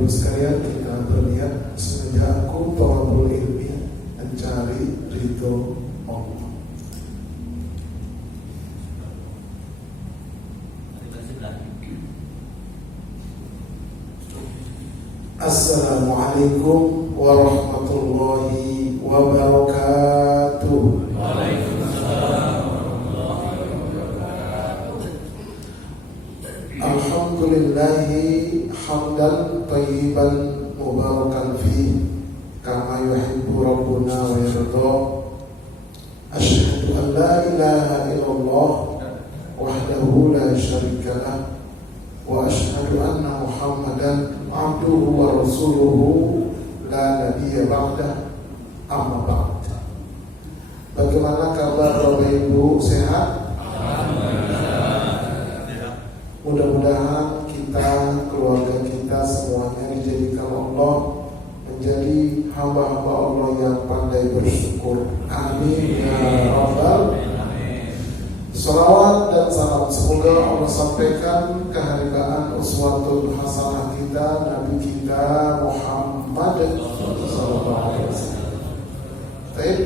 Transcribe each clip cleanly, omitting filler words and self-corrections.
Ibu sekalian, kita berniat semenjak aku tolabul ilmi mencari ridho Allah. Assalamualaikum warahmatullahi wabarakatuh. Waalaikumsalam warahmatullahi wabarakatuh. Alhamdulillahi hamdan thayyiban mubarakan fi kama yuhibbu rabbuna wa yarda. Asyhadu an la ilaha illallah wahdahu la syarika lah wa asyhadu anna Muhammadan abduhu wa rasuluhu la nabiyya ba'dah, amma ba'd. Bagaimana kabar Bapak Ibu, sehat? Mudah-mudahan kita, keluarga kita semuanya dijadikan Allah menjadi hamba-hamba Allah yang pandai bersyukur. Amin ya rabbal alamin. Salawat dan salam semoga Allah sampaikan keharibaan uswatul hasanah kita, Nabi kita Muhammad sallallahu alaihi wasallam. Baik,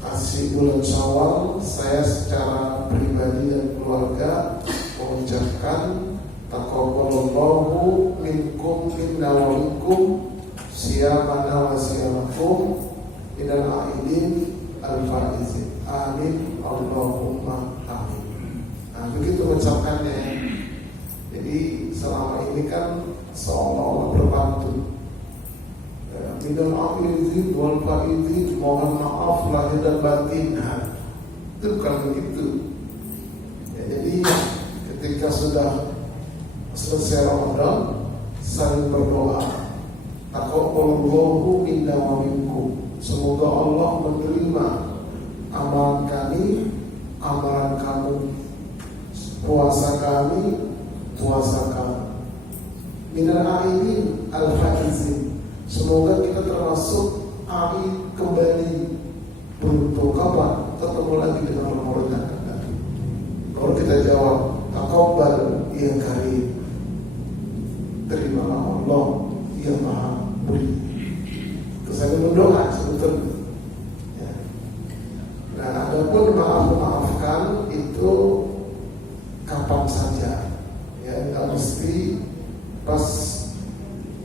kasih bulan Syawal, saya secara pribadi dan keluarga mengucapkan taqabbalallahu minkum minna wa minkum siyamana wa siyamakum minal aidin al-faizin. Amin Allahumma amin. Nah, begitu mengucapkannya. Jadi selama ini kan seolah-olah berpantun, minal aidin wal faizin, mohon maaf lahir dan batin. Nah, itu bukan begitu ya. Jadi ketika sudah selesai Ramadan, saling berdoa, taqabbalallahu minna wa minkum, semoga Allah menerima amalan kami, amalan kamu, puasa kami, puasa kamu. Minal aidin al-faizin, semoga kita termasuk aid kembali beruntung. Kapan ketemu lagi dengan Ramadan yang akan datang? Baru kita jawab, taqabbal ya karim, terimalah Allah yang maha beri. Terus saya berdoa sebetulnya ya. Nah, adapun maafkan itu kapan saja ya, nggak mesti pas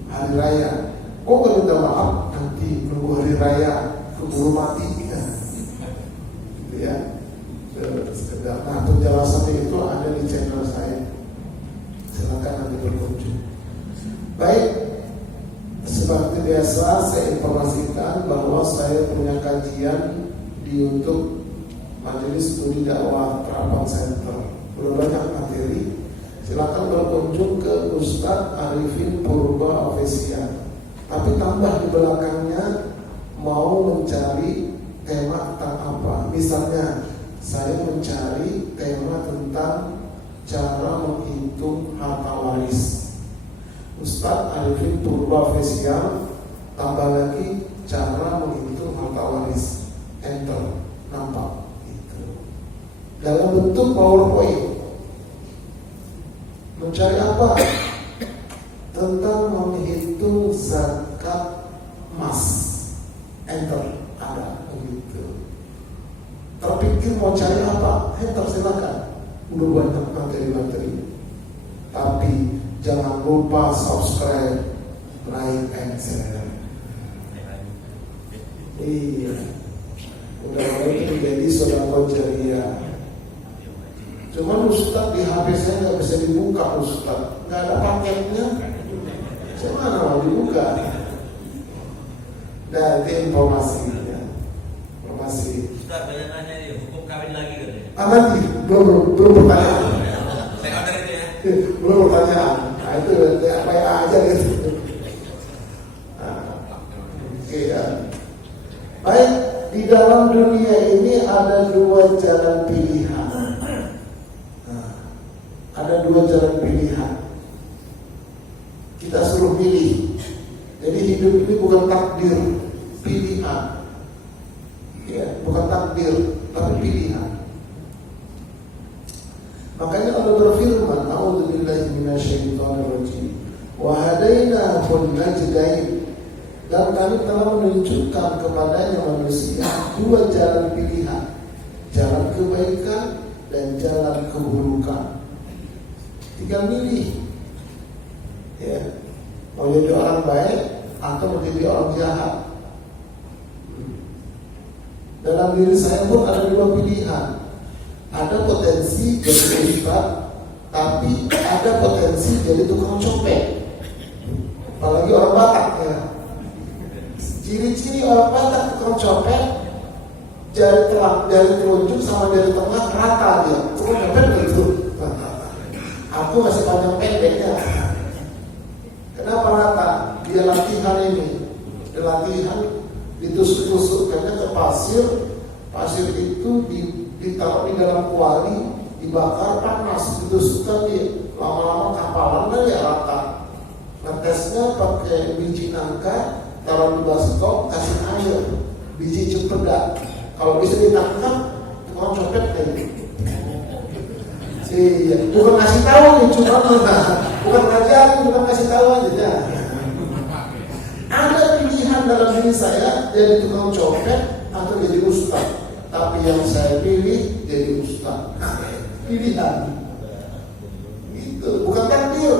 hari raya. Oh, kalau minta maaf nanti nunggu hari raya keburu mati ya. Gitu ya. Sekedar. Nah, penjelasannya itu ada di channel saya. Silakan nanti berkunjung. Baik, seperti biasa saya informasikan bahwa saya punya kajian di YouTube Majelis Studi Dakwah Prabang Center. Belum banyak materi. Silakan berkunjung ke Ustadz Arifin Purba Official. Tapi tambah di belakangnya mau mencari tema tentang apa? Misalnya saya mencari tema tentang cara menghitung harta waris. Ustadz Arifin Purba Official tambah lagi cara menghitung harta waris. Enter, nampak itu dalam bentuk PowerPoint. Mencari apa? Tentang menghitung zakat emas. Enter, ada begitu. Terpikir mau cari apa? Enter, silakan. Udah banyak materi-materi. Tapi jangan lupa subscribe, like, and share. Iya. Udah itu menjadi sedekah jariah. Cuman Ustaz di HP saya nggak bisa dibuka, Ustaz. Nggak ada paketnya. Gimana mau dibuka? Dan informasinya. Informasi. Ustaz banyak nanya nih, hukum kawin lagi katanya. Nanti belum pertanyaan. Saya order itu ya. Belum pertanyaan. Nah itu apa aja gitu. Nah, oke ya. Baik, di dalam dunia ini ada dua jalan pilihan. Nah, ada dua jalan pilihan. Kita suruh pilih. Jadi hidup ini bukan takdir, pilihan. Ya, bukan takdir, tapi pilihan. Makanya Allah berfirman, a'udzubillahi minasyaitonir rajim. Wa hadaina lahul najdain, dan kami telah menunjukkan kepadanya manusia dua jalan pilihan, jalan kebaikan dan jalan keburukan. Tinggal milih, ya, mau jadi orang baik atau menjadi orang jahat. Dalam diri saya pun ada dua pilihan. Ada potensi jadi ustaz, tapi ada potensi jadi tukang copet. Apalagi orang Batak ya. Ciri-ciri orang Batak tukang copet, jari telunjuk sama jari tengah rata dia. Tukang copet begitu. Aku masih panjang pendeknya. Kenapa rata? Dia latihan ini. Dia latihan ditusuk-tusukkannya ke pasir. Pasir itu ditaruh di dalam kuali, dibakar panas, ditusukkan dia. Lama-lama kapalan kan ya rata. Ngetesnya pakai biji nangka, taruh di baskom, kasih air, biji cempedak. Kalau bisa ditangkap, tukang copet kayak gitu. Iya, bukan ngasih tahu nih, cuma bukan ngajarin, bukan ngasih tahu aja ya. Ada pilihan dalam diri saya jadi tukang copet atau jadi ustaz, tapi yang saya pilih jadi ustaz. Pilihan itu bukan takdir.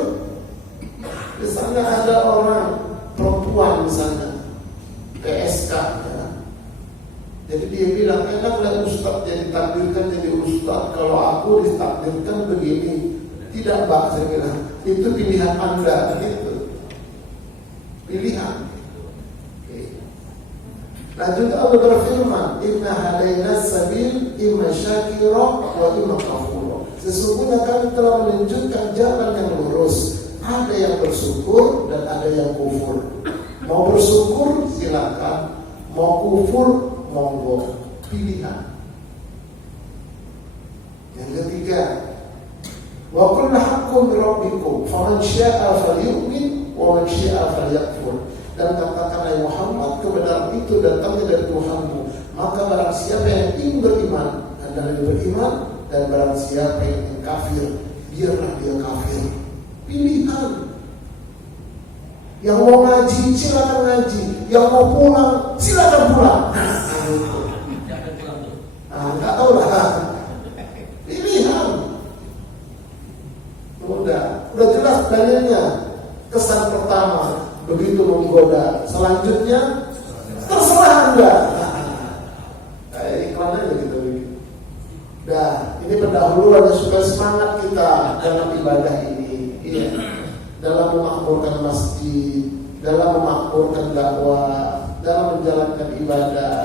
Misalnya ada orang perempuan misalnya PSK ya. Jadi dia bilang enaklah ustaz jadi takdirkan jadi ustaz, kalau aku ditakdirkan begini. Tidak Pak, saya bilang itu pilihan Anda gitu. Pilihan. Nah juga Allah berfirman, Inna hadaina sabil imma syakira wa imma kafura. Sesungguhnya kami telah menunjukkan jalan yang lurus. Ada yang bersyukur dan ada yang kufur. Mau bersyukur silakan, mau kufur monggo, pilihan. Yang ketiga, wa kullu haqqun min rabbikum faman syaa'a falyu'min wa man syaa'a falyakfur. Dan katakanlah Muhammad, kebenaran itu datangnya dari Tuhanmu, maka barang siapa yang ingin beriman adalah beriman, dan barang siapa yang ingin kafir biarlah dia kafir. Pilihan. Yang mau ngaji silakan ngaji, yang mau pulang silakan pulang. Nggak tahu lah. Pilihan. Udah jelas dalilnya. Kesan pertama begitu menggoda, selanjutnya terserah Anda. Kayak iklan aja gitu. Dah, ini pendahuluan supaya semangat kita dalam ibadah ini. Iya. Dalam memakmurkan masjid, dalam memakmurkan dakwah, dalam menjalankan ibadah.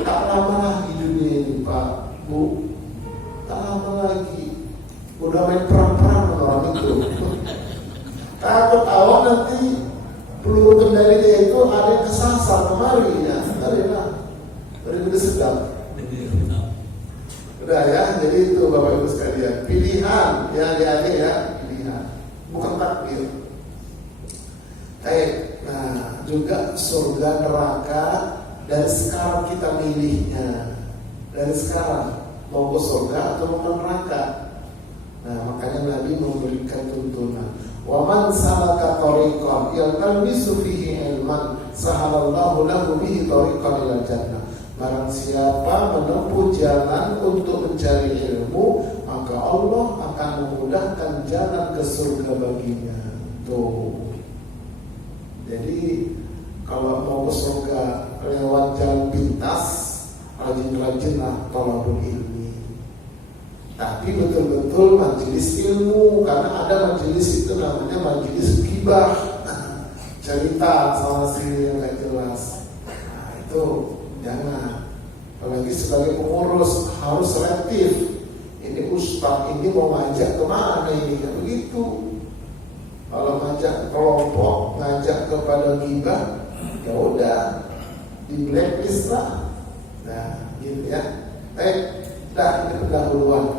Tak lama lagi dunia ini Pak, Bu. Tak lama lagi. Udah main perang-perang orang itu. Takut awak nanti peluru kendalinya itu ada yang kesasar kemari ya. Dari udah sedap. Udah ya, jadi itu Bapak Ibu sekalian. Pilihan ya adik-adik ya, pilihan. Bukan takdir. Nah juga surga neraka dari sekarang kita milihnya. Dari sekarang mau ke surga atau mau ke neraka. Nah makanya Nabi memberikan tuntunan. Wa man salaka tariqan yaltamisu fihi ilman sahalallahu lahu bihi tariqan ilal jannah. Barang siapa menempuh jalan untuk mencari ilmu, maka Allah akan memudahkan jalan ke surga baginya. Tuh. Jadi kalau mau ke surga lewat jalan pintas, rajin-rajinlah thalabul ilmi. Tapi betul-betul majelis ilmu, karena ada majelis itu namanya majelis ghibah, cerita sama si yang gak jelas. Nah itu jangan. Apalagi sebagai pengurus harus selektif. Ini ustaz ini mau ngajak kemana ini? Kan begitu. Kalau ngajak kelompok, ngajak kepada ghibah, ya udah di blacklist lah. Nah, gitu ya. Dah ini pendahuluan.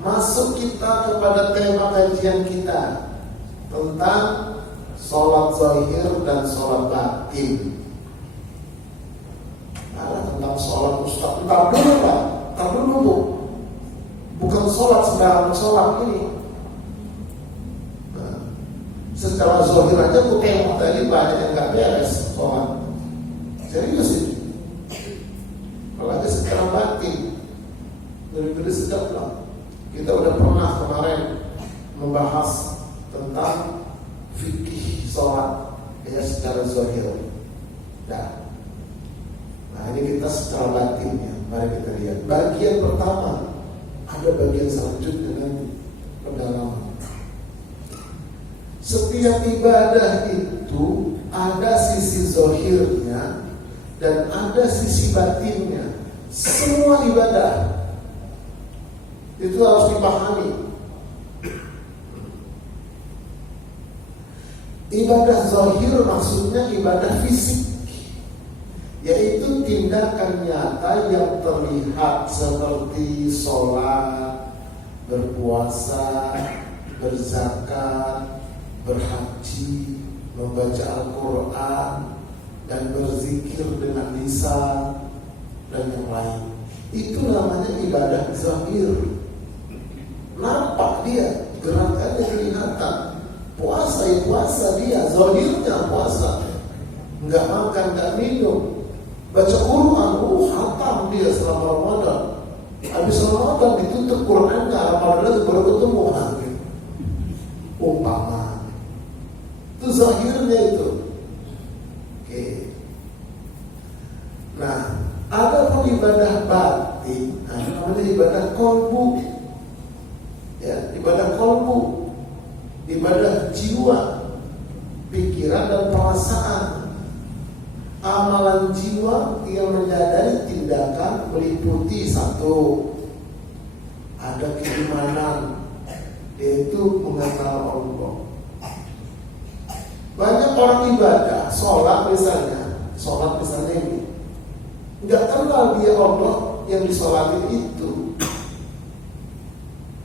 Masuk kita kepada tema kajian kita tentang sholat zahir dan sholat batin. Tentang sholat ustaz, entar dulu Pak, entar dulu Bu. Bukan sholat sembarang sholat ini. Secara zahir aja aku tengok tadi banyak yang gak beres sholat. Serius ini. Apalagi secara batin lebih sedap lah. Kita udah pernah kemarin membahas tentang fikih sholat ya secara zahir. Nah ini kita secara batinnya. Mari kita lihat. Bagian pertama, ada bagian selanjutnya nanti pendalaman. Setiap ibadah itu ada sisi zahirnya dan ada sisi batinnya. Semua ibadah itu harus dipahami. Ibadah zahir maksudnya ibadah fisik, yaitu tindakan nyata yang terlihat seperti sholat, berpuasa, berzakat, berhaji, membaca Al-Quran, dan berzikir dengan lisan dan yang lain. Itu namanya ibadah zahir. Nampak dia, gerakannya kelihatan. Puasa ya puasa dia, zahirnya puasa. Enggak makan, enggak minum. Baca Quran, khatam dia selama Ramadan. Habis Ramadan ditutup Qurannya, Ramadan baru ketemu gitu. Umpama itu zahirnya itu. Oke. Nah, ada pun ibadah batin, namanya ibadah kolbu. Ya, ibadah kolbu, ibadah jiwa, pikiran dan perasaan. Amalan jiwa yang menyadari tindakan meliputi satu, ada keimanan, yaitu mengenal Allah. Banyak orang ibadah, sholat misalnya ini, nggak kenal dia Allah yang disolatin itu.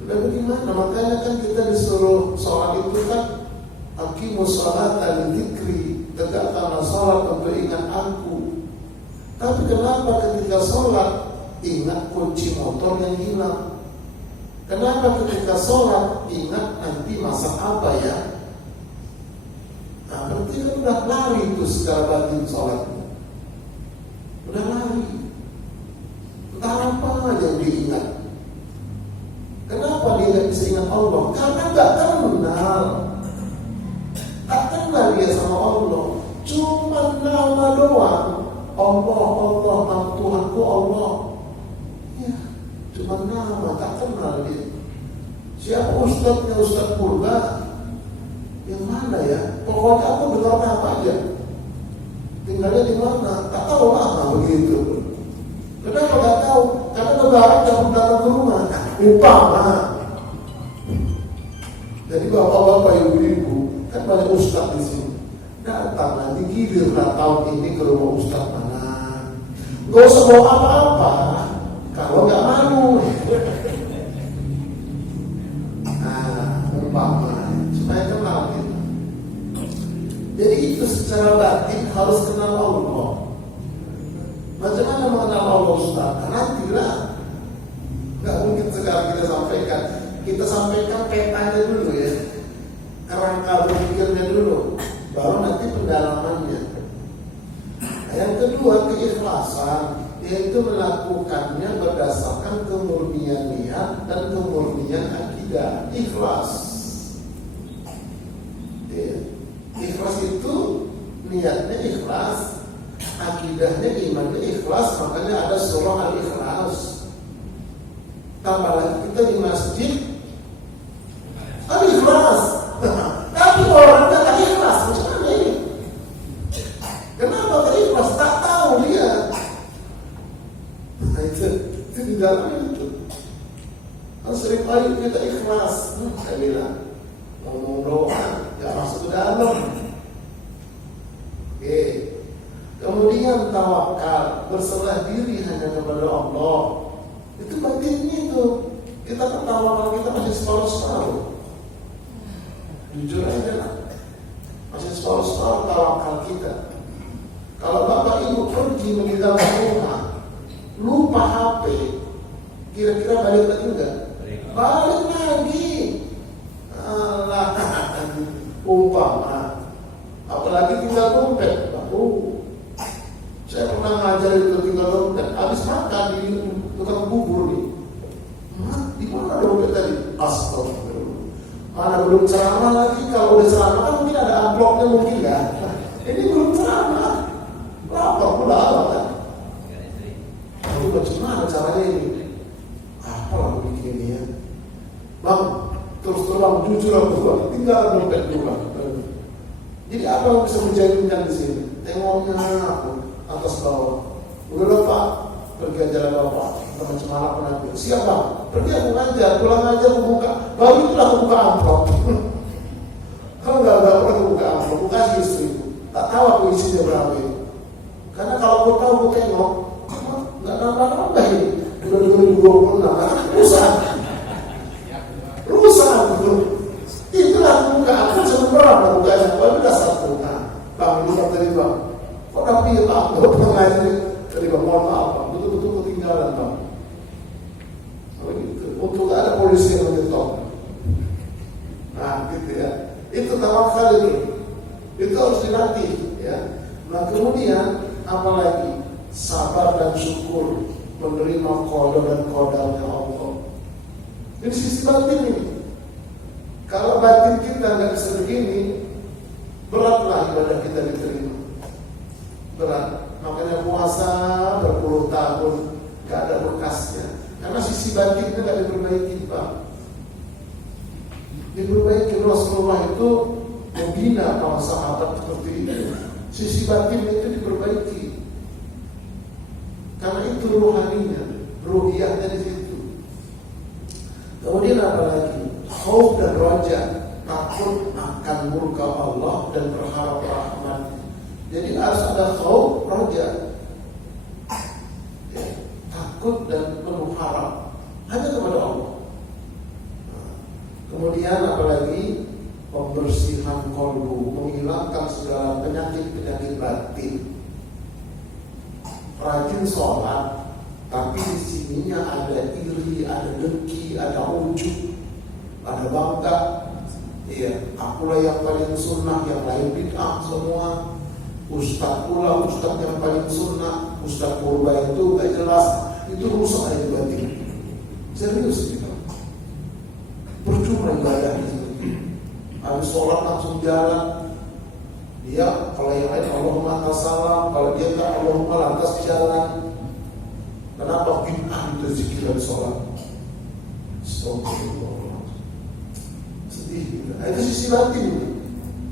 Udah bagaimana? Makanya kan kita disuruh sholat itu kan, aqimus sholata lidzikri, tegakkanlah sholat untuk ingat aku. Tapi kenapa ketika sholat ingat kunci motor yang hilang? Kenapa ketika sholat ingat nanti masak apa ya? Nah, berarti kan udah lari itu secara batin sholatnya. Udah lari. Entah apa aja yang diingat. Kenapa dia gak bisa ingat Allah? Karena gak kenal. Tak kenal dia sama Allah. Cuma nama doang. Allah, Tuhanku Allah. Ya, cuma nama, tak kenal dia. Siapa ustadznya, Ustadz Purba? Yang mana ya? Pokoknya aku dengar apa aja. Tinggalnya di mana? Tak tahu lama begitu. Kenapa gak tahu? Karena lebaran gak datang ke rumah. Umpama. Jadi bapak-bapak, ibu-ibu, kan banyak ustadz di sini. Datang nanti giliran tahun ini ke rumah ustadz mana. Gak usah bawa apa-apa. Kalau gak malu. Nah, umpama. Supaya kenal kita. Jadi itu secara batin harus kenal Allah. Macam mana mengenal Allah Ustaz? Nantilah. Gak mungkin sekarang kita sampaikan. Kita sampaikan petanya dulu ya, kerangka berpikirnya dulu, baru nanti pendalamannya. Yang kedua, keikhlasan, yaitu melakukannya berdasarkan kemurnian niat dan kemurnian akidah. Ikhlas. Ikhlas itu niatnya ikhlas, akidahnya imannya ikhlas. Makanya ada surah Al-Ikhlas. Tambah lagi kita di masjid ikhlas. Tapi orangnya tak ikhlas. Macam mana ini? Kenapa tak ikhlas? Tak tahu dia. Nah, itu di dalam itu. Sering kali kita ikhlas. Saya bilang ngomong doa gak masuk ke dalam. Oke. Kemudian tawakal, berserah diri hanya kepada Allah. Itu batinnya itu. Kita ketawa kalau kita masih separuh-separuh. Jujur aja lah. Masih separuh-separuh tawakal kita. Kalau bapak ibu pergi meninggalkan rumah, lupa HP, kira-kira balik lagi enggak? Balik lagi. Allah. umpama, apalagi tinggal dompet. Saya pernah ngajar itu tinggal dompet, habis makan di tukang bubur nih. Di mana dompet tadi? Astagfirullah. Mana belum ceramah lagi, kalau udah ceramah kan mungkin ada amplopnya mungkin kan. Ini belum ceramah, lapor pula kan. Itu bagaimana caranya ini? Apalah begini ya, bang, terus terang jujur aku bang, tinggal dompet dulu bang. Jadi apa yang bisa menjaminkan di sini? Tengoknya aku atas bawah. Udah lupa pergi aja bapak, macam mana pun aku. Siap bang, pergi aku ngajar, pulang ngajar aku buka, baru itulah aku buka amplop. Kalau nggak pernah aku buka amplop, buka istri, tak tahu aku isinya berapa ini. Karena kalau aku tahu aku tengok, nggak nambah ini. Udah 26, rusak gitu. Itulah aku buka amplop sebenarnya bukanya, baru udah satu. Nah, bang ini tadi bang, kok tapi pak, pengajar tadi bang, mohon maaf bang, betul-betul ketinggalan bang. Untuk ada polisi yang menyetok. Nah gitu ya, itu tawakal itu harus dilatih ya. Nah kemudian apalagi sabar dan syukur menerima qada dan qadarnya Allah. Ini sisi batin ini. Kalau batin kita nggak bisa begini, beratlah ibadah kita diterima. Berat. Makanya puasa berpuluh tahun nggak ada bekasnya. Karena sisi batinnya nggak diperbaiki, Pak. Diperbaiki. Rasulullah itu membina para sahabat seperti ini. Sisi batin itu diperbaiki. Karena itu rohaninya, ruhiyahnya di situ. Kemudian apa lagi? Khauf dan raja, takut akan murka Allah dan berharap rahmat. Jadi harus ada khauf, raja. Takut dan penuh harap hanya kepada Allah. Kemudian apalagi pembersihan qalbu, menghilangkan segala penyakit-penyakit batin. Rajin sholat, tapi di sininya ada iri, ada dengki, ada ujub, ada bangga. Iya, akulah yang paling sunnah, yang lain bid'ah semua. Ustaz pula, ustaz yang paling sunnah, ustaz purba itu gak jelas. Itu rusak aja batin. Serius kita. Percuma ibadah itu. Habis sholat langsung jalan. Dia kalau yang lain Allahumma salam, kalau dia tak Allahumma lantas jalan. Kenapa bid'ah itu zikir dan sholat? Astagfirullah. Sedih gitu. Itu sisi batin.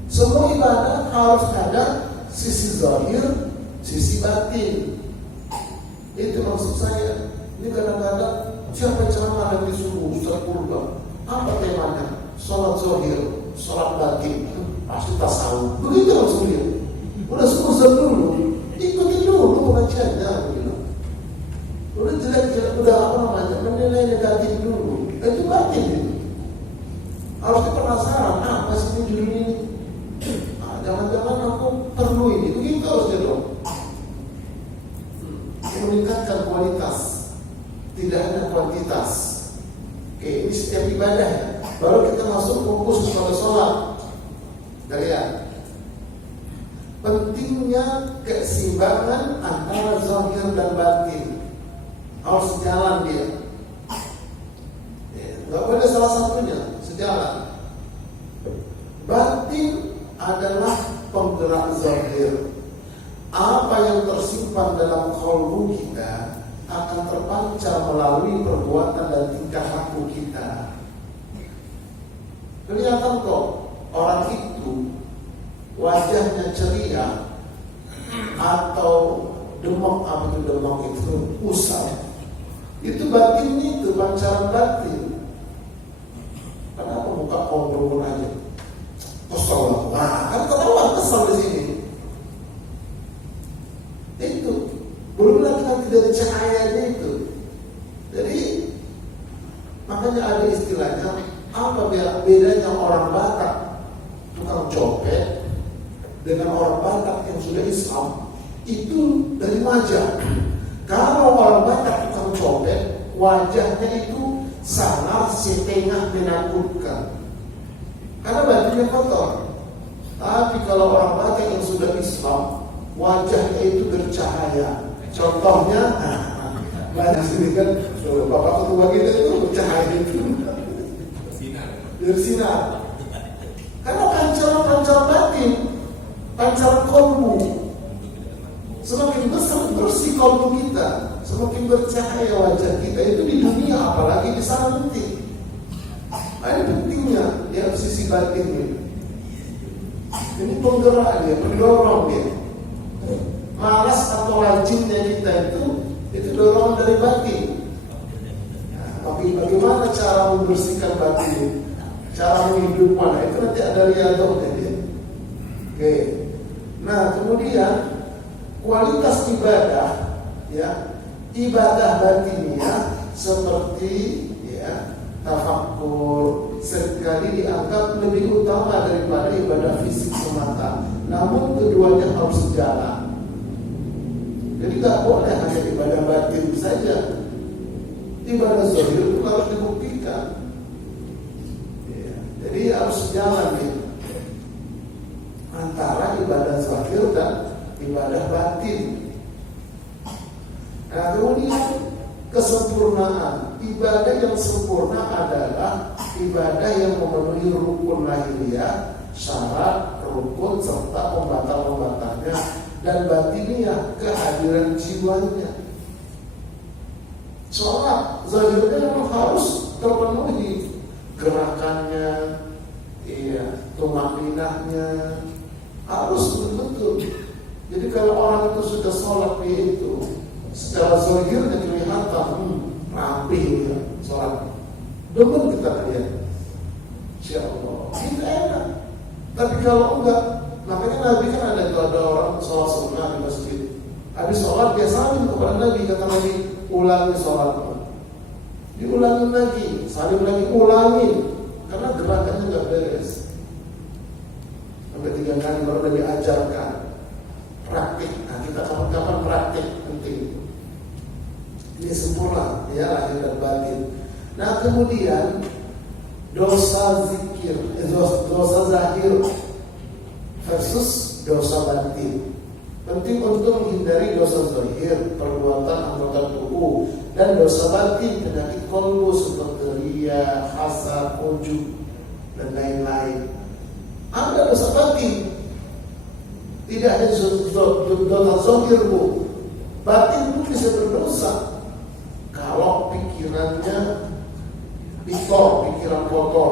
Semua ibadah harus ada sisi zahir, sisi batin. Itu maksud saya. Ini kadang-kadang siapa ceramah yang disuruh Ustaz Purba, apa temanya? Sholat zahir, sholat batin, pasti tasawuf. Begitu maksudnya. Udah suzon dulu, ikutin dulu pengajiannya. Udah jelek-jelek, udah apa namanya, menilai negatif dulu. Itu batin itu. Harus penasaran, apa sih ini dulu ini? Jangan-jangan aku perlu ini. Begitu harus jadi. Meningkatkan kualitas, tidak hanya kuantitas. Oke, ini setiap ibadah. Baru kita masuk fokus pada sholat. Lihat, pentingnya keseimbangan antara zahir dan batin. Harus sejalan dia. Gak boleh salah satunya, sejalan. Batin adalah penggerak zahir. Apa yang tersimpan dalam qalbu kita akan terpancar melalui perbuatan dan tingkah laku kita. Kelihatan kok orang itu wajahnya ceria atau demam, apa itu demam itu usang. Itu batin, itu pancaran batin. Kenapa muka kondro aja? Kesel, nah kan ketahuan kesel di sini. Itu belum lagi nanti dari cahayanya itu. Jadi makanya ada istilahnya, apa bedanya orang Batak tukang copet dengan orang Batak yang sudah Islam? Itu dari wajah. Kalau orang Batak tukang copet, wajahnya itu sangat setengah menakutkan karena batinnya kotor. Tapi kalau orang Batak yang sudah Islam, wajahnya itu bercahaya. Contohnya, di sini kan Bapak Ketua kita itu bercahaya itu. Bersinar. Karena pancaran batin, pancaran kolbu. Semakin besar bersih kolbu kita, semakin bercahaya wajah kita itu di dunia, apalagi di sana nanti. Nah, ini pentingnya ya sisi batin ini. Ini penggerak dia, pendorong dia. Malas atau rajinnya kita itu dorongan dari batin. Nah, tapi bagaimana cara membersihkan batin ini? Cara menghidupkan itu nanti ada riadohnya dia. Oke. Nah, kemudian kualitas ibadah, ya, ibadah batinnya seperti ya tafakkur sekali dianggap lebih utama daripada ibadah fisik semata. Namun keduanya harus sejalan. Jadi tak boleh hanya ibadah batin saja. Ibadah zahir itu harus dibuktikan. Ya, jadi harus sejalan gitu antara ibadah zahir dan ibadah batin. Nah, kemudian kesempurnaan ibadah yang sempurna adalah ibadah yang memenuhi rukun lahiriah, syarat, rukun serta pembatal-pembatalnya, dan batiniah, kehadiran jiwanya. Sholat zahirnya memang harus terpenuhi gerakannya, iya, tumakninahnya harus betul-betul. Jadi kalau orang itu sudah sholat itu secara zahirnya kelihatan rapi ya, sholat. Demen kita lihat, Insya Allah itu enak. Tapi kalau enggak, makanya Nabi kan ada orang sholat sunnah di masjid. Habis sholat dia salim kepada Nabi, kata Nabi, ulangi sholatmu. Diulangi lagi, salim lagi, ulangi, karena gerakannya enggak beres. Sampai 3 kali baru Nabi ajarkan praktik. Nah, kita kapan-kapan praktik penting. Ini sempurna ya lahir dan batin. Nah, kemudian dosa zikir, dosa zahir versus dosa batin. Penting untuk menghindari dosa zahir, perbuatan anggota tubuh, dan dosa batin, penyakit kolbu seperti riya, hasad, ujub, dan lain-lain. Ada dosa batin, tidak hanya dosa zahir, bu. Batin pun bisa berdosa kalau pikirannya pikiran kotor,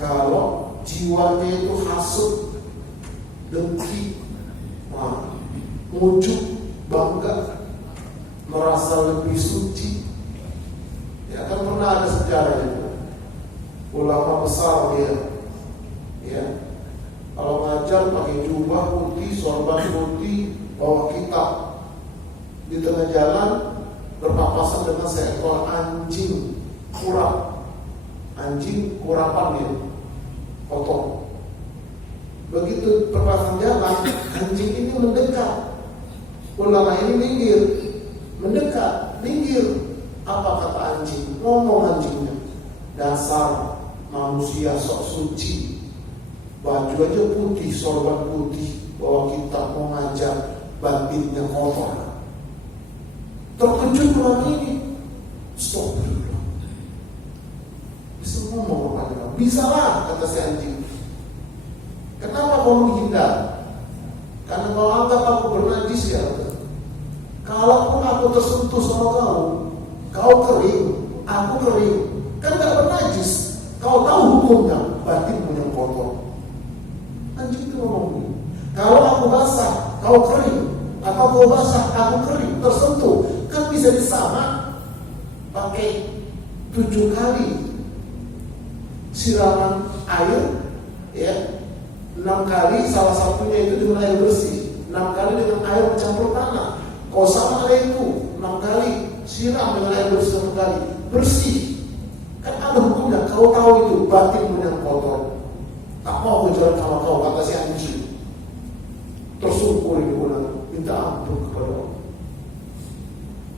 kalau jiwanya itu hasut, dengki, ujub, bangga, merasa lebih suci. Ya kan pernah ada sejarah itu, ulama besar dia, ya, kalau ngajar pakai jubah putih, sorban putih, bawa kitab, di tengah jalan berpapasan dengan seekor anjing kurap. Anjing kurapan dia, kotor. Begitu perpasan jalan, anjing ini mendekat. Ulama ini minggir, mendekat, minggir. Apa kata anjing? Ngomong anjingnya, dasar manusia sok suci, baju aja putih, sorban putih, bawa kitab mau ngajar, batinnya kotor. Terkejut ulama ini, stop. Bisa ngomong kepada, bisa lah, kata si anjing. Kenapa kau menghindar? Karena kau anggap aku bernajis ya. Kalaupun aku tersentuh sama kau kering, aku kering, kan gak bernajis. Kau tahu hukumnya, batinmu yang kotor. Anjing itu ngomong, kalau aku basah, kau kering, atau kau basah, aku kering, tersentuh, kan bisa disama pakai 7 kali siraman air, ya, 6 kali salah satunya itu dengan air bersih, 6 kali dengan air campur tanah. Kau sama itu 6 kali siram dengan air bersih 1 kali, bersih. Kan ada hukumnya. Kau tahu itu batinmu yang kotor. Tak mau kejalan sama kau, kata si anjing. Tersungkur di bulan, minta ampun kepada Allah.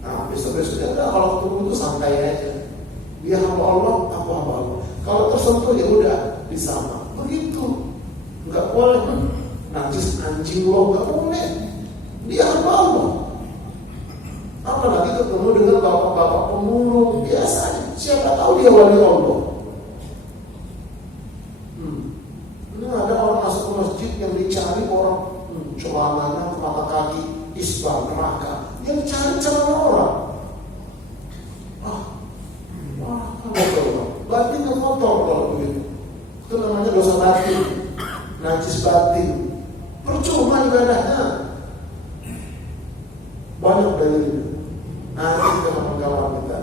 Nah, besok-besoknya kalau ketemu itu santai aja. Dia hamba Allah, aku hamba Allah. Kalau tersentuh ya udah disama. Begitu. Enggak boleh najis, anjing lo, nggak boleh. Dia hamba Allah. Apalagi ketemu dengan bapak-bapak pemulung biasa aja. Siapa tahu dia wali Allah. Ini ada orang masuk ke masjid yang dicari orang celananya mata kaki isbal neraka. Yang dicari celana orang. Batinnya kotor kalau begitu. Itu namanya dosa batin, najis batin. Percuma ibadahnya. Banyak dalilnya. Nanti kita kawan-kawan kita.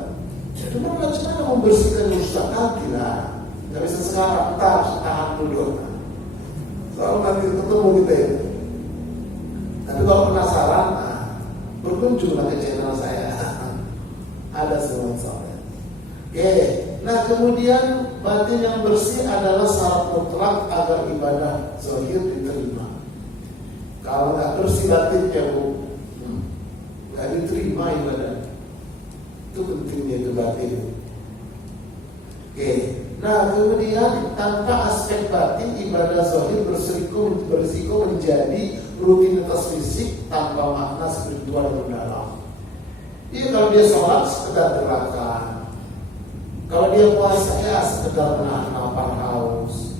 Cuma bagaimana membersihkan dosa nanti lah. Tidak bisa sekarang, tahan dulu. Soalnya nanti ketemu kita itu. Tapi kalau penasaran, berkunjunglah ke channel saya. Ada semua soalnya. Oke. Nah kemudian batin yang bersih adalah syarat mutlak agar ibadah zahir diterima. Kalau nggak bersih batinnya nggak diterima ibadah. Itu pentingnya itu batin. Oke. Nah kemudian tanpa aspek batin ibadah zahir berisiko menjadi rutinitas fisik tanpa makna spiritual yang mendalam. Iya kalau dia sholat sekedar gerakan. Kalau dia puasa ya sekedar menahan lapar haus.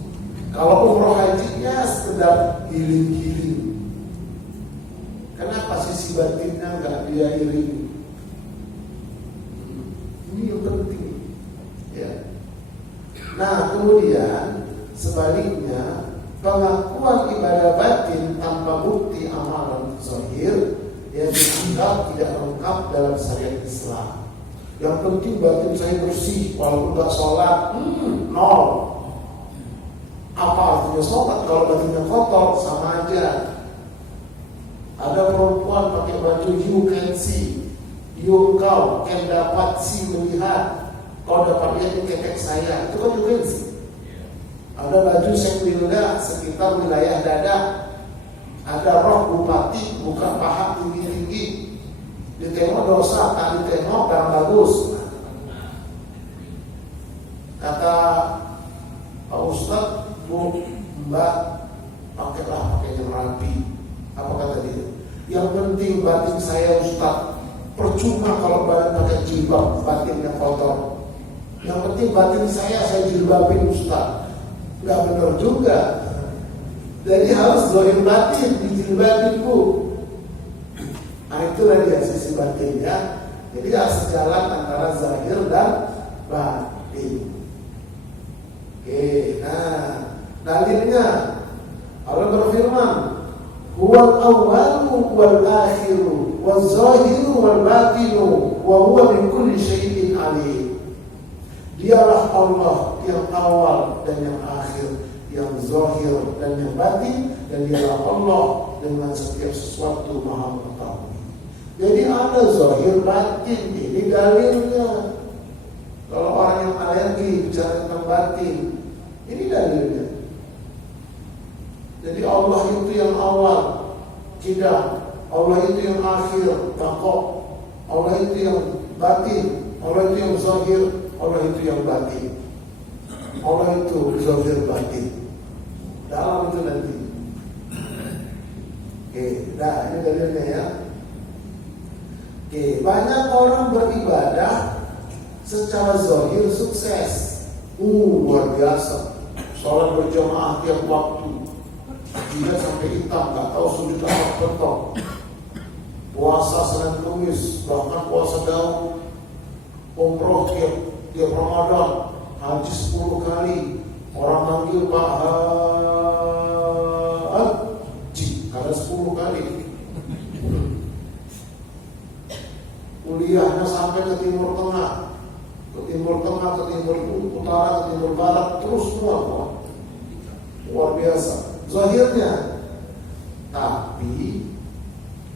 Kalau umroh haji ya sekedar healing. Kenapa sisi batinnya nggak dia iring? Ini yang penting. Ya. Nah kemudian sebaliknya pengakuan ibadah batin tanpa bukti amalan zahir yang dianggap tidak lengkap dalam syariat Islam. Yang penting batin saya bersih, walaupun nggak sholat, nol. Apa artinya sholat kalau batinnya kotor? Sama aja. Ada perempuan pakai baju you can see, kau can dapat see melihat. Kau dapat lihat ini kepek saya, itu kan you can see. Ada baju sekwilda sekitar wilayah dada. Ada rok bupati bukan paha tinggi-tinggi. Ditengok dosa, tak ditengok barang bagus. Kata Pak Ustadz, Bu, Mbak, pakai yang rapi. Apa kata dia? Yang penting batin saya Ustadz. Percuma kalau badan pakai jilbab, batinnya kotor. Yang penting batin saya jilbabin Ustadz. Nggak benar juga. Jadi harus zahir batin, dijilbabin Bu. Nah itulah dia sisi batinnya. Jadi harus sejalan antara zahir dan batin. Oke, nah dalilnya Allah berfirman, huwal awwalu wal akhiru wal zahiru wal batinu wa huwa min kulli syai'in alim. Dialah Allah yang awal dan yang akhir, yang zahir dan yang batin, dan dialah Allah dengan setiap sesuatu maha mengetahui. Jadi ada zahir batin, ini dalilnya. Kalau orang yang alergi bicara tentang batin, ini dalilnya. Jadi Allah itu yang awal, tidak. Allah itu yang akhir, bakok. Allah itu yang batin, Allah itu yang zahir, Allah itu yang batin. Allah itu zahir batin. Dalam itu nanti. Oke, nah ini dalilnya ya. Oke, banyak orang beribadah secara zahir sukses. Luar biasa. Sholat berjamaah tiap waktu. Dia sampai hitam, nggak tahu sujud apa betul. Puasa Senin Kamis, bahkan puasa Daud. Umroh tiap Ramadan, haji 10 kali. Orang manggil Pak Haji, ada 10 kali. Kuliahnya sampai ke Timur Tengah, ke Timur Utara, ke Timur Barat, terus semua. Luar biasa. Zahirnya, tapi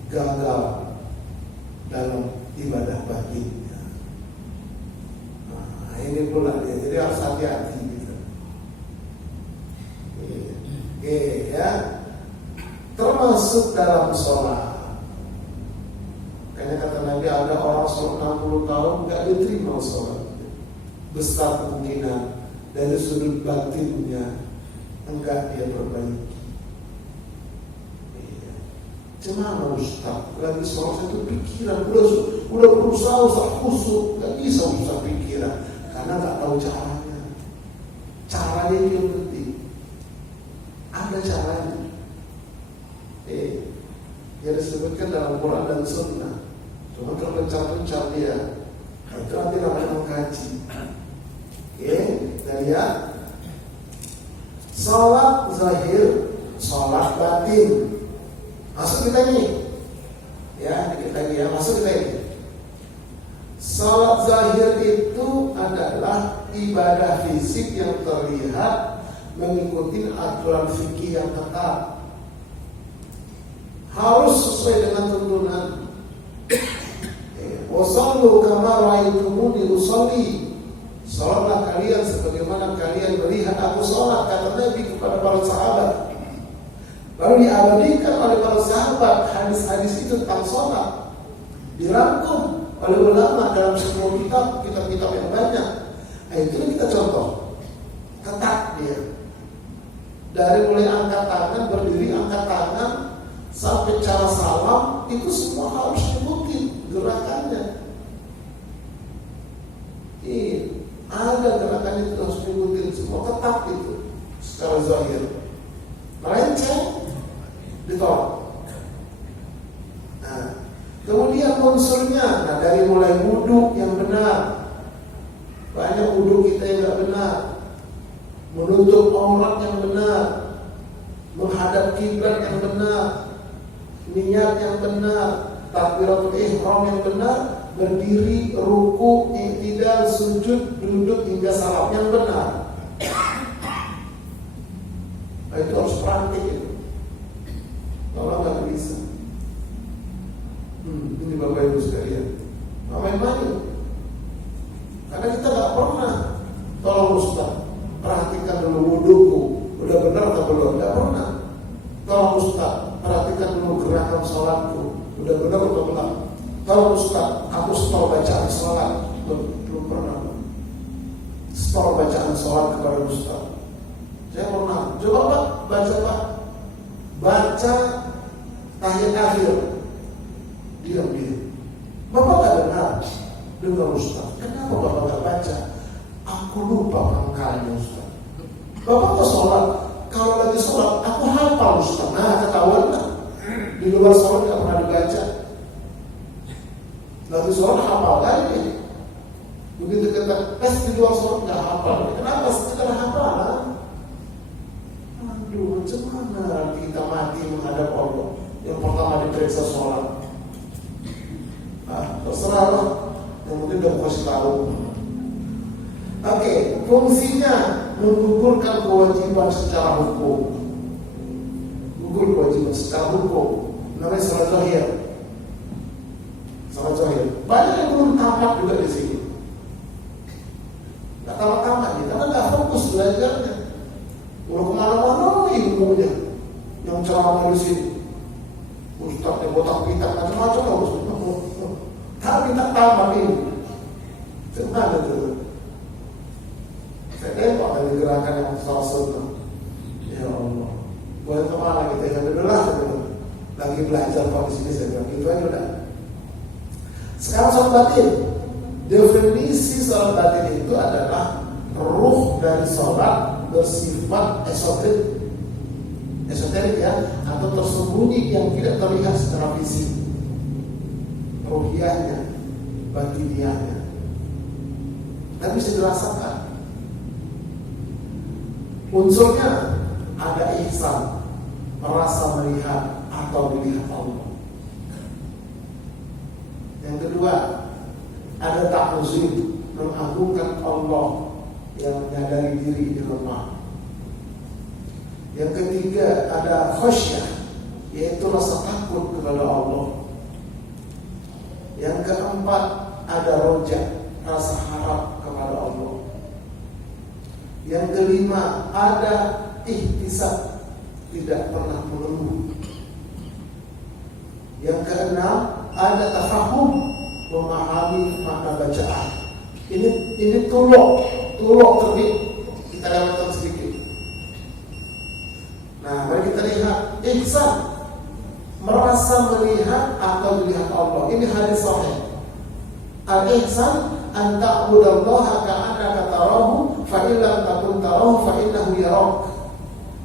gagal dalam ibadah batinnya. Nah, ini pula dia. Jadi harus hati-hati gitu. Ya. Termasuk dalam sholat. Karena kata Nabi ada orang sholat 60 tahun nggak diterima sholat. Besar kemungkinan dari sudut batinnya enggak dia perbaiki. Gimana Ustaz? Lagi sholat itu pikiran, udah berusaha Ustaz khusyuk, gak bisa Ustaz pikiran karena gak tahu caranya. Caranya itu yang penting. Ada caranya. Yang disebutkan dalam Quran dan Sunnah. Cuma terpencar-pencar dia. Itu nanti namanya mengkaji. Dan ya, salat zahir, salat batin. Masuk kita ini. Ya, dikit lagi ya, masuk kita ini. Salat zahir itu adalah ibadah fisik yang terlihat mengikuti aturan fikih yang ketat. Harus sesuai dengan tuntunan. Wasallu kama ra'aitumuni usolli. Salatlah kalian sebagaimana kalian melihat aku salat, kata Nabi kepada para sahabat. Lalu diabadikan oleh para sahabat hadis-hadis itu tentang salat. Dirangkum oleh ulama dalam sebuah kitab-kitab yang banyak. Nah, itu kita contoh. Ketat dia. Dari mulai angkat tangan, berdiri angkat tangan sampai cara salam itu semua harus diikuti gerakannya. Ada gerakan itu harus diikuti, semua ketat itu secara zahir. Melenceng ditolak. Nah, kemudian unsurnya, dari mulai wudhu yang benar. Banyak wudhu kita yang tidak benar. Menutup aurat yang benar, menghadap kiblat yang benar, niat yang benar, takbiratul ihram yang benar, berdiri, ruku, i'tidal, sujud, duduk hingga salam yang benar. Nah, itu harus praktik itu. Kalau nggak bisa, ini Bapak Ibu sekalian, main-main. Karena kita nggak pernah. Tolong Ustaz, perhatikan dulu wuduku, udah benar atau belum? Nggak pernah. Tolong Ustaz, perhatikan dulu gerakan sholatku, udah benar atau belum? Tolong Ustaz, aku setor bacaan sholat, belum pernah. Setor bacaan sholat kepada Ustaz. Saya pernah. Coba Pak, baca Pak. Baca tahiyat akhir. Diam. Bapak nggak benar. Dengar Ustaz. Kenapa Bapak nggak baca? Aku lupa pangkalnya Ustaz. Bapak kok sholat? Kalau lagi sholat, aku hafal Ustaz. Nah, ketahuan lah. Di luar sholat nggak pernah dibaca. Lagi sholat hafal lagi. Begitu kita tes di luar sholat nggak hafal. Kenapa? Sekedar hafalan. Aduh, macam mana kita mati menghadap Allah? Yang pertama diperiksa sholat. Terserah lah. Yang penting udah kasih tahu. Oke, fungsinya menggugurkan kewajiban secara hukum. Gugur kewajiban secara hukum. Namanya salat zahir. Salat zahir. Banyak yang belum tamat juga di sini. Nggak tamat-tamat nih, karena nggak fokus belajarnya. Udah kemana-mana ilmunya. Yang ceramah di sini, Ustaz yang botak-pitak macam-macam harus. Tapi tak tamat ini. Gimana tuh? Saya tengok dari gerakan yang salah sunnah. Ya Allah, boleh kemana kita yang adalah lagi belajar kok di sini saya bilang gitu aja udah. Sekarang salat batin. Definisi salat batin itu adalah ruh dari salat bersifat esoterik ya, atau tersembunyi yang tidak terlihat secara fisik. Ruhiyahnya, batiniahnya. Tapi bisa dirasakan. Unsurnya ada ihsan, merasa melihat atau dilihat Allah. Yang kedua, ada ta'zim, mengagungkan Allah yang menyadari diri di lemah. Yang ketiga, ada khasyah, yaitu rasa takut kepada Allah. Yang keempat, ada roja, rasa harap kepada Allah. Yang kelima, ada ihtisab, tidak pernah mengeluh. Yang keenam, ada tafahum, memahami makna bacaan. Ini tulok terbit. Kita lewatkan sedikit. Nah, mari kita lihat ihsan. merasa melihat atau dilihat Allah. Ini hadis sahih. Al-ihsan an ta'budallaha ka'annaka tarahu fa in lam takun tarahu fa innahu yarak.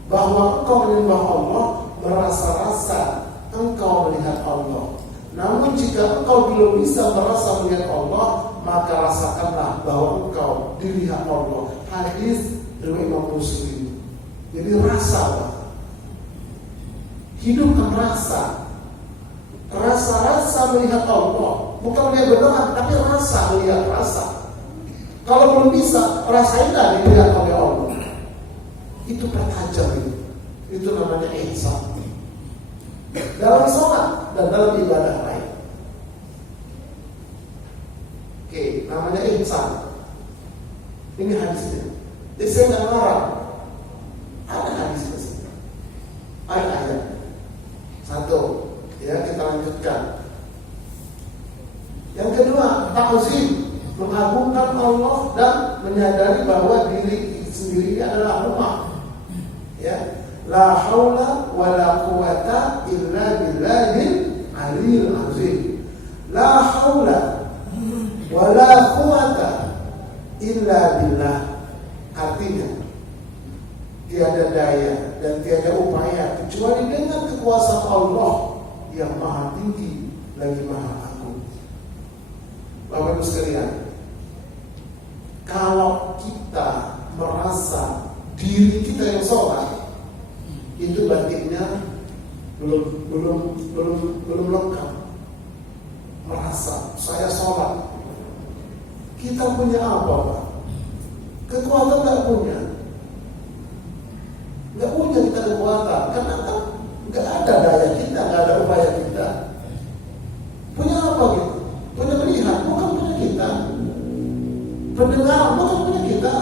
Bahwa engkau menyembah Allah merasa-rasa engkau melihat Allah. Namun jika engkau belum bisa merasa melihat Allah, maka rasakanlah bahwa engkau dilihat Allah. Hadis dari Imam Muslim. Jadi rasa, hidupkan rasa. Rasa-rasa melihat Allah. Bukan melihat beneran, tapi rasa melihat rasa. Kalau belum bisa, rasainlah dilihat oleh Allah. Itu pertajam itu. Itu namanya ihsan. Dalam sholat dan dalam ibadah lain. Oke, namanya ihsan. Ini hadisnya. Jadi saya nggak ngarang. Ada hadisnya sih. Ada ayat. Satu, ya kita lanjutkan. Yang kedua, ta'zim, mengagungkan Allah dan menyadari bahwa diri sendiri adalah rumah. Ya, la haula wala quwata illa billahil aliyil azim. La haula wala quwata illa billah. Artinya tiada daya dan tiada upaya kecuali dengan kekuasaan Allah yang maha tinggi lagi maha agung. Bapak Ibu sekalian, kalau kita merasa diri kita yang sholat, itu batinnya belum lengkap. Merasa saya sholat, kita punya apa, Pak? Kekuatan nggak punya. Nggak punya kita kekuatan, karena kan nggak ada daya kita, nggak ada upaya kita. Punya apa gitu? Punya melihat, bukan punya kita. Pendengaran, bukan punya kita.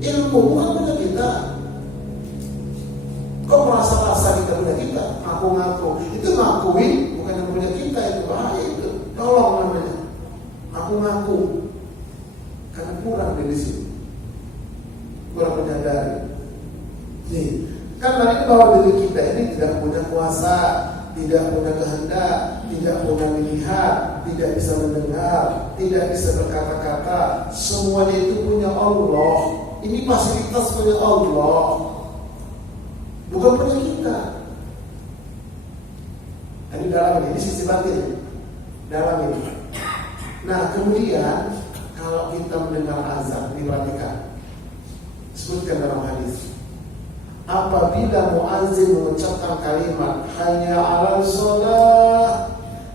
Ilmu, bukan punya kita. Kok merasa-rasa kita punya kita? Ngaku-ngaku. Itu ngakui, bukan yang punya kita, itu bahaya itu. Tolong namanya. Ngaku-ngaku. Karena kurang dari sini. Kurang menyadari. Nih, kan tadi bahwa diri kita ini tidak punya kuasa, tidak punya kehendak, tidak punya melihat, tidak bisa mendengar, tidak bisa berkata-kata. Semuanya itu punya Allah. Ini fasilitas punya Allah, bukan punya kita. Ini dalam ini sisi batin, dalam ini. Nah kemudian kalau kita mendengar azan, diperhatikan, sebutkan dalam hadis. Apabila muazzin mengucapkan kalimat hayya 'alal shalah,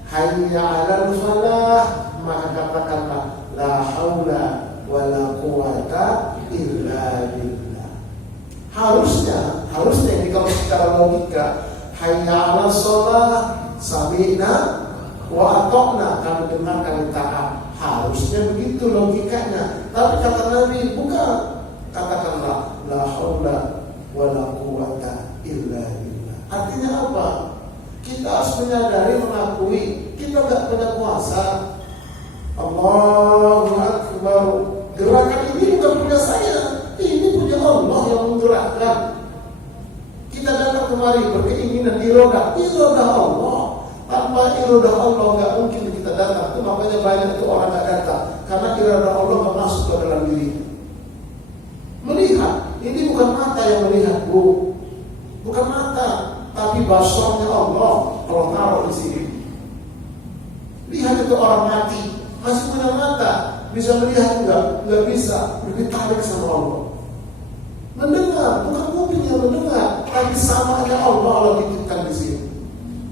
hayya 'alal falah, maka katakanlah la haula wala quwata illa billah. Harusnya ini kalau secara logika, hayya 'alal shalah, sami'na wa ata'na, kami dengar kami taat. Harusnya begitu logikanya. Tapi kata Nabi bukan. Katakanlah la haula wala quwata illa billah. Artinya apa? Kita harus menyadari, mengakui kita tidak punya kuasa. Allahu Akbar. Gerakan ini bukan punya saya, ini punya Allah yang menggerakkan. Kita datang kemari berkeinginan irodah Allah. Tanpa irodah Allah nggak mungkin kita datang. Itu makanya banyak itu orang nggak datang karena irodah Allah nggak masuk ke dalam diri. Melihat, ini bukan mata yang melihat, Bu. Bukan mata, tapi basarnya Allah taruh di sini. Lihat itu orang mati, masih punya mata, bisa melihat enggak bisa, lebih tarik sama Allah. Mendengar, bukan kuping yang mendengar, tapi samanya Allah titipkan di sini.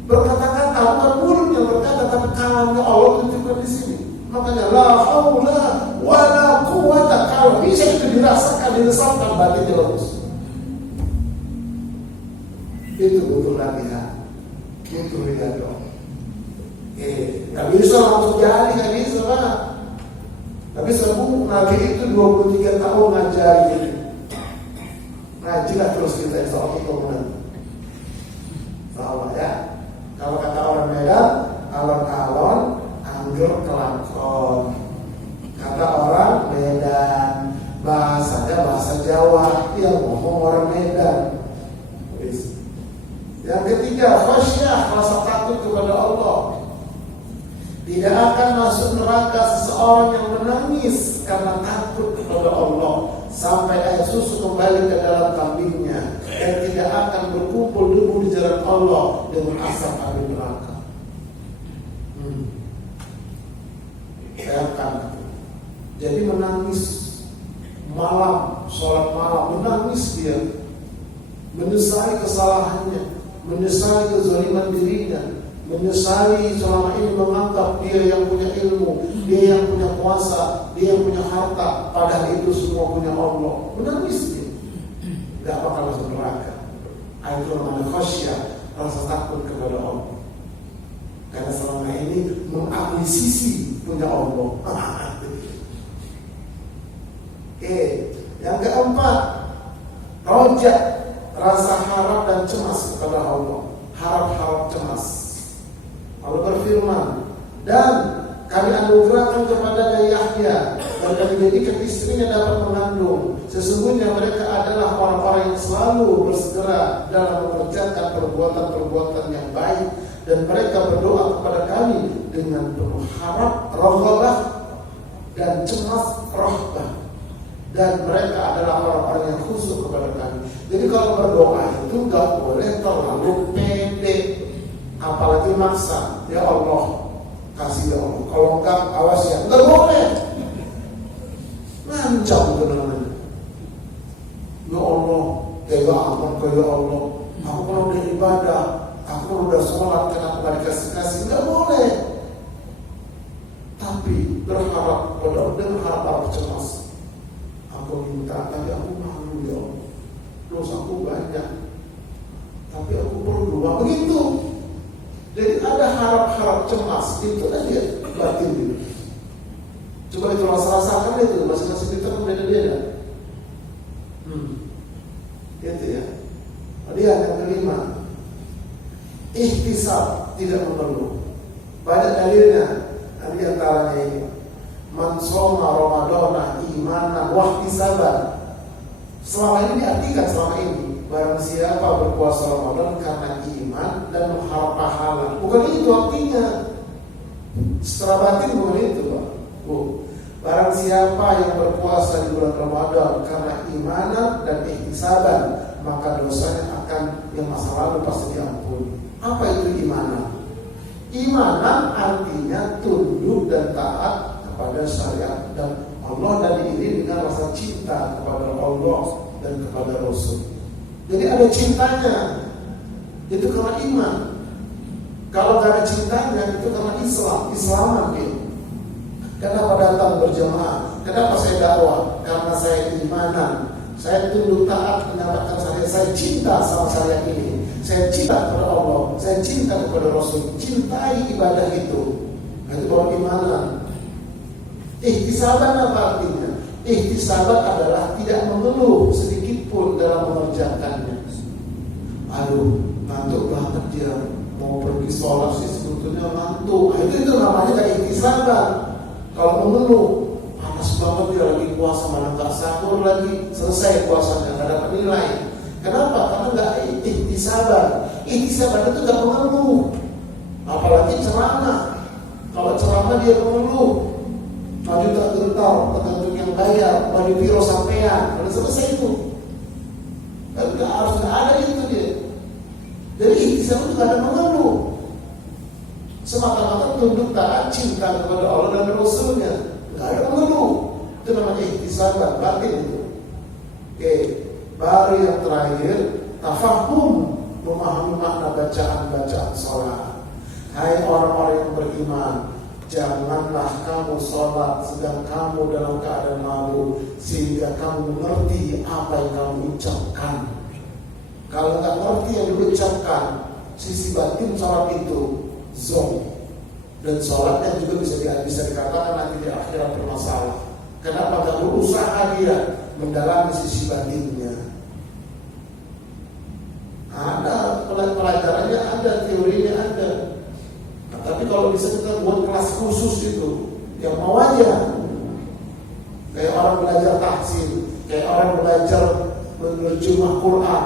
Berkata-kata, bukan mulut yang berkata, tapi kalamnya Allah titipkan di sini. Makanya la haula wala quwata, kalau bisa itu dirasakan, diresapkan batinnya bagus. Itu butuh latihan. Itu lihat dong. Gak bisa langsung jadi, gak bisa Pak. Tapi sebelum Nabi itu 23 tahun ngajar gitu. Ngajilah terus kita insya Allah kemudian. Tahu ya. Kalau kata orang Medan, alon-alon, anggur kelakon. Kata orang Medan, bahasanya bahasa Jawa, yang ngomong orang Medan. Yang ketiga, khasyah, rasa takut kepada Allah. Tidak akan masuk neraka seseorang yang menangis karena takut kepada Allah sampai air susu kembali ke dalam kambingnya, dan tidak akan berkumpul debu di jalan Allah dengan asap api neraka. Bayangkan, jadi menangis malam, sholat malam, menangis dia, menyesali kesalahannya, menyesali kezaliman dirinya, menyesali selama ini menganggap dia yang punya ilmu, dia yang punya kuasa, dia yang punya harta, padahal itu semua punya Allah. Menangis dia, tidak bakal masuk neraka. Itu namanya khasyah, rasa takut kepada Allah. Karena selama ini mengakuisisi punya Allah. Oke, yang keempat, roja, rasa harap dan cemas kepada Allah. Harap-harap cemas. Allah berfirman, dan kami anugerahkan kepada Yahya, dan kami jadikan istrinya dapat mengandung. Sesungguhnya mereka adalah orang-orang yang selalu bersegera dalam mengerjakan perbuatan-perbuatan yang baik, dan mereka berdoa kepada kami dengan penuh harap, raghabah, dan cemas, rahbah. Dan mereka adalah orang-orang yang khusyuk kepada kami. Jadi kalau berdoa itu gak boleh terlalu pede, apalagi maksa. Ya Allah, kasih ya Allah. Kalau enggak, awas ya. Enggak boleh. Ngancam itu namanya. Ya Allah, tega amat ke ya Allah. Aku kalau udah ibadah, aku kalau udah sholat, kenapa gak dikasih-kasih? Enggak boleh. Tapi berharap, dengan harap cemas. Aku minta, tapi aku malu ya Allah. Dosaku banyak, tapi aku berdoa begitu. Jadi ada harap-harap cemas, itu aja batin itu. Coba itu rasa-rasakan itu, masing-masing kita kan beda-beda. Itu ya. Kemudian yang kelima, ihtisab, tidak mengeluh. Banyak dalilnya, di antaranya ini. Man shoma Ramadana imanan wa ihtisaban. Selama ini diartikan selama ini, barang siapa berpuasa Ramadan karena iman dan mengharap pahala. Bukan itu artinya. Secara batin bukan itu, Pak. Barang siapa yang berpuasa di bulan Ramadan karena imanan dan ihtisaban, maka dosanya akan yang masa lalu pasti diampuni. Apa itu imanan? Imanan artinya tunduk dan taat kepada syariat dan Allah, dan diiringi dengan rasa cinta kepada Allah dan kepada Rasul. Jadi ada cintanya, itu karena iman. Kalau gak ada cintanya, itu karena Islaman gitu. Kenapa datang berjamaah? Kenapa saya dakwah? Karena saya imanan, saya tunduk taat mendapatkan syariat, saya cinta sama syariat ini, saya cinta kepada Allah, saya cinta kepada Rasul, cintai ibadah itu. Itu baru imanan. Ihtisaban apa artinya? Ihtisaban adalah tidak mengeluh sedikit pun dalam mengerjakannya. Aduh, ngantuk banget dia, mau pergi sholat sih sebetulnya ngantuk. Itu namanya gak ihtisaban. Kalau mengeluh, panas banget dia lagi puasa, mana gak sahur lagi, selesai puasanya gak dapat nilai. Kenapa? Karena gak ihtisaban. Ihtisaban itu gak mengeluh. Apalagi ceramah. Kalau ceramah dia mengeluh, maju tak gentar, tergantung yang bayar, maju biro sampean, udah selesai itu. Gak harus ada itu dia. Jadi ihtisab itu gak ada mengeluh, semata-mata tunduk taat cinta kepada Allah dan Rasulnya, gak ada mengeluh. Itu namanya ihtisab, batin itu. Oke, baru yang terakhir, tafahum, memahami makna bacaan-bacaan sholat. Hai orang-orang yang beriman, janganlah kamu sholat sedang kamu dalam keadaan malu, sehingga kamu mengerti apa yang kamu ucapkan. Kalau nggak ngerti yang diucapkan, sisi batin sholat itu zong, dan sholatnya juga bisa dikatakan nanti di akhirat bermasalah. Kenapa? Nggak berusaha dia mendalami sisi batinnya. Ada pelajarannya, ada teorinya, ada. Tapi kalau bisa kita buat kelas khusus itu, yang mau aja. Kayak orang belajar tahsin, kayak orang belajar menerjemah Quran.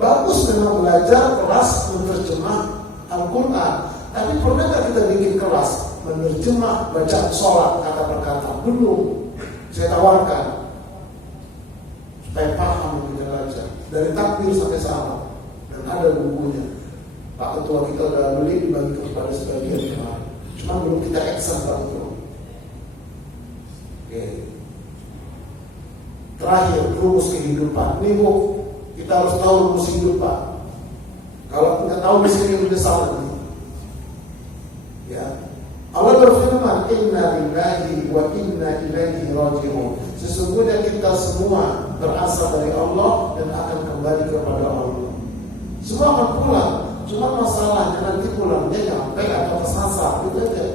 Bagus memang belajar kelas menerjemah Al-Quran. Tapi pernah nggak kita bikin kelas menerjemah bacaan sholat kata per kata? Belum. Saya tawarkan supaya paham kita baca dari takbir sampai salam, dan ada bukunya. Pak Ketua kita udah beli, dibagi kepada sebagian kemarin. Cuma belum kita action Pak Ketua. Oke. Terakhir, rumus kehidupan. Nih Bu, kita harus tahu rumus hidup Pak. Kalau tidak tahu di sini udah salah nih. Ya. Allah berfirman, Inna lillahi wa inna ilaihi raji'un. Sesungguhnya kita semua berasal dari Allah dan akan kembali kepada Allah. Semua akan pulang. Cuma masalahnya nanti pulangnya nyampe atau kesasar, gitu aja.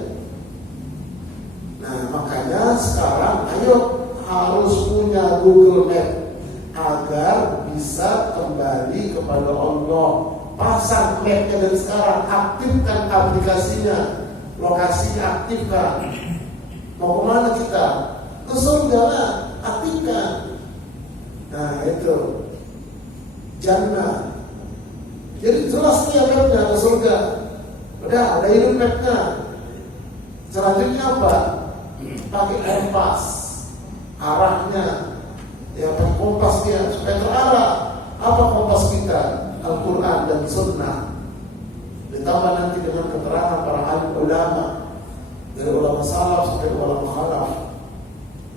Nah makanya sekarang ayo harus punya Google Map agar bisa kembali kepada Allah. Pasang mapnya dari sekarang, aktifkan aplikasinya, lokasinya aktifkan. Mau kemana kita? Ke surga lah, aktifkan. Nah itu Jannah. Jadi jelas nih mapnya ke surga. Udah ada hidung mapnya. Selanjutnya apa? Pakai kompas, arahnya, ya pakai kompas dia supaya terarah. Apa kompas kita? Al-Quran dan Sunnah. Ditambah nanti dengan keterangan para alim ulama, dari ulama salaf sampai ulama khalaf.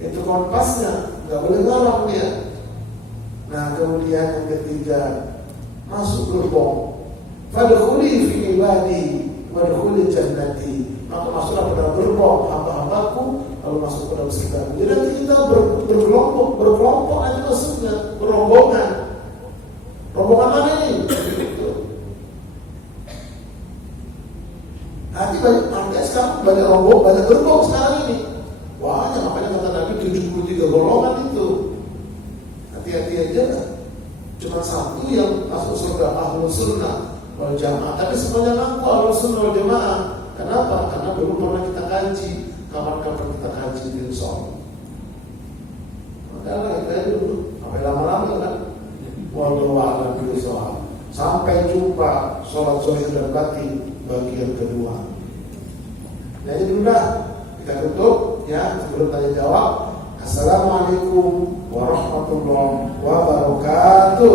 Itu kompasnya, nggak boleh ngorong dia. Nah kemudian yang ketiga, masuk gerbong. Fadkhuli fi ibadi wadkhuli jannati. Maka masuklah ke dalam gerbong hamba-hambaku, lalu masuk ke dalam surga. Jadi nanti kita berkelompok aja masuknya, berombongan. Rombongan mana ini? Nanti banyak sekarang banyak rombong, banyak gerbong sekarang ini. Banyak, makanya kata Nabi 73 golongan itu. Hati-hati aja lah. Cuma satu yang masuk surga, Ahlus Sunnah wal Jamaah. Tapi semuanya ngaku Ahlus Sunnah wal Jamaah. Kenapa? Karena belum pernah kita kaji. Kapan-kapan kita kaji di Insya. Makanya kita dulu sampai lama-lama kan. Wallahu a'lam bishawab. Sampai jumpa sholat zuhur dan batin bagian kedua. Jadi dulu dah kita tutup ya sebelum tanya jawab. Assalamualaikum warahmatullahi wabarakatuh.